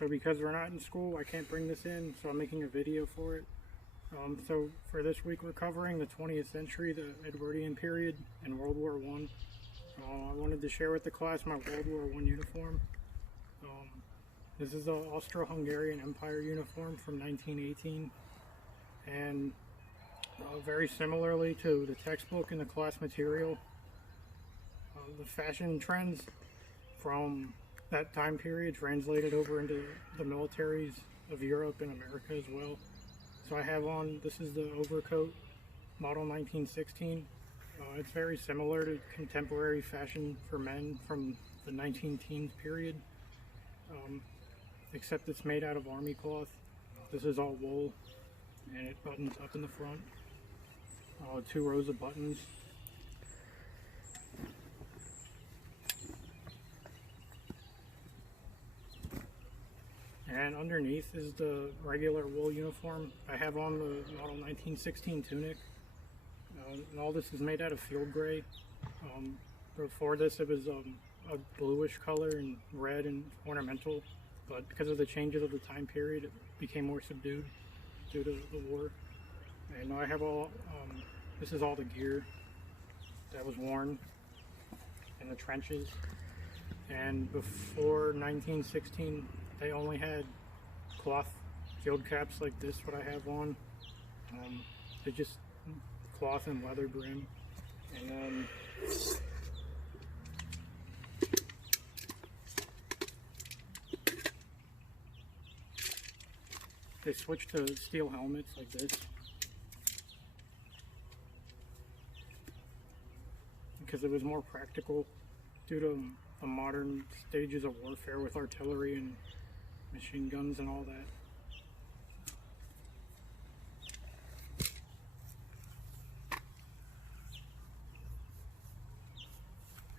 So because we're not in school, I can't bring this in, so I'm making a video for it. So for this week, we're covering the 20th century, the Edwardian period, and World War I. I wanted to share with the class my World War I uniform. This is the Austro-Hungarian Empire uniform from 1918, and very similarly to the textbook and the class material, the fashion trends from that time period translated over into the militaries of Europe and America as well. So I have on, this is the overcoat, model 1916. It's very similar to contemporary fashion for men from the 19-teens period, except it's made out of army cloth. This is all wool, and it buttons up in the front. 2 rows of buttons. And underneath is the regular wool uniform. I have on the model 1916 tunic. And all this is made out of field gray. Before this it was a bluish color and red and ornamental, but because of the changes of the time period it became more subdued due to the war. And I have all, this is all the gear that was worn in the trenches. And before 1916 they only had cloth field caps like this, what I have on. They're just cloth and leather brim. And then they switched to steel helmets like this because it was more practical due to the modern stages of warfare with artillery and machine guns and all that.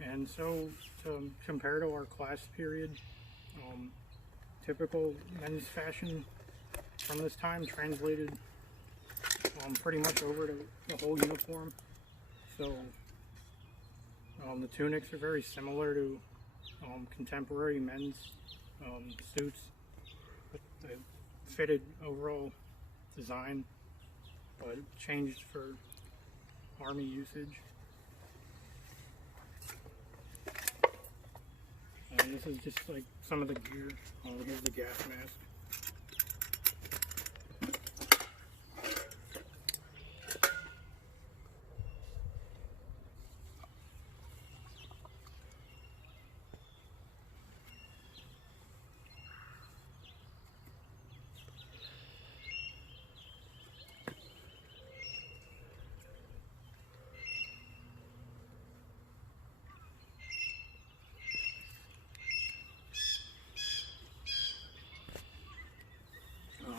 And so to compare to our class period, typical men's fashion from this time translated pretty much over to the whole uniform. So the tunics are very similar to contemporary men's suits, but the fitted overall design, but it changed for army usage. And this is just like some of the gear. Here's the gas mask.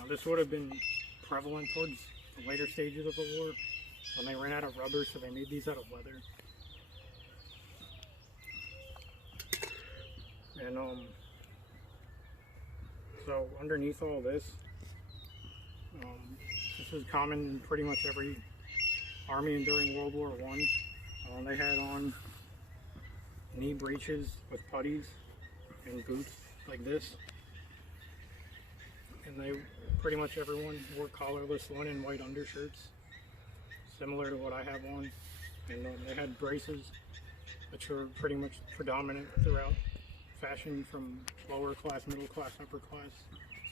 This would have been prevalent towards the later stages of the war when they ran out of rubber, so they made these out of leather. And so underneath all this, this is common in pretty much every army during World War I. They had on knee breeches with puttees and boots like this. And they pretty much everyone wore collarless linen white undershirts, similar to what I have on. And they had braces, which were pretty much predominant throughout fashion from lower class, middle class, upper class.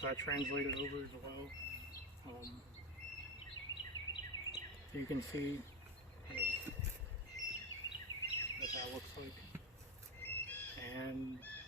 So that translated over as well. You can see what that looks like. And